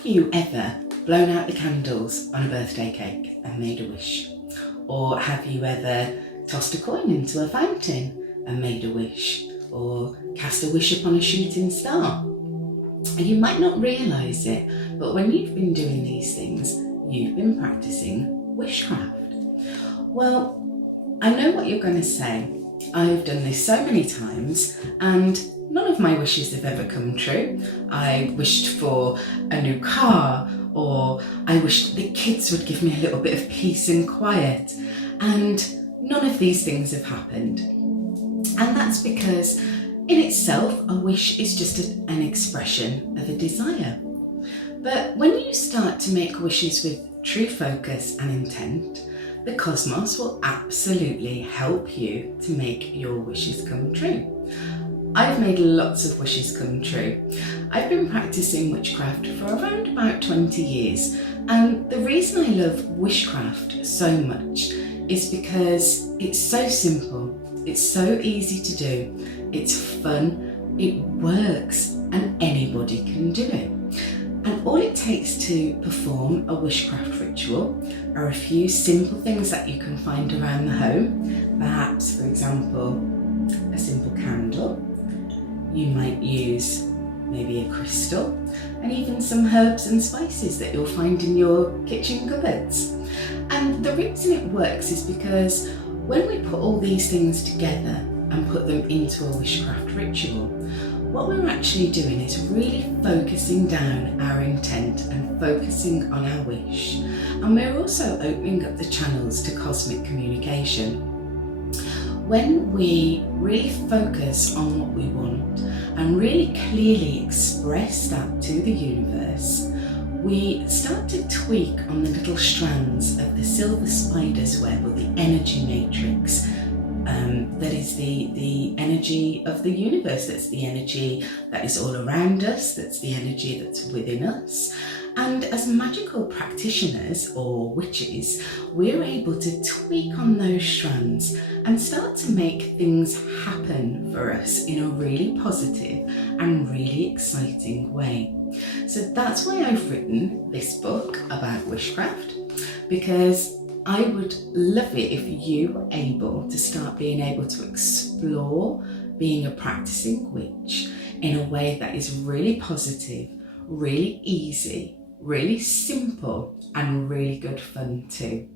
Have you ever blown out the candles on a birthday cake and made a wish? Or have you ever tossed a coin into a fountain and made a wish? Or cast a wish upon a shooting star? And you might not realise it, but when you've been doing these things, you've been practicing witchcraft. Well, I know what you're going to say. I've done this so many times and none of my wishes have ever come true. I wished for a new car, or I wished the kids would give me a little bit of peace and quiet, and none of these things have happened. And that's because in itself, a wish is just an expression of a desire. But when you start to make wishes with true focus and intent, the cosmos will absolutely help you to make your wishes come true. I've made lots of wishes come true. I've been practicing witchcraft for around about 20 years, and the reason I love witchcraft so much is because it's so simple, it's so easy to do, it's fun, it works, and anybody can do it. And all it takes to perform a witchcraft ritual are a few simple things that you can find around the home. Perhaps, for example, a simple candle. You might use maybe a crystal, and even some herbs and spices that you'll find in your kitchen cupboards. And the reason it works is because when we put all these things together and put them into a witchcraft ritual, what we're actually doing is really focusing down our intent and focusing on our wish. And we're also opening up the channels to cosmic communication. When we really focus on what we want and really clearly express that to the universe, we start to tweak on the little strands of the silver spider's web, or the energy matrix. That is the energy of the universe, that's the energy that is all around us, that's the energy that's within us. And as magical practitioners or witches, we're able to tweak on those strands and start to make things happen for us in a really positive and really exciting way. So that's why I've written this book about witchcraft, because I would love it if you were able to start being able to explore being a practicing witch in a way that is really positive, really easy, really simple, and really good fun too.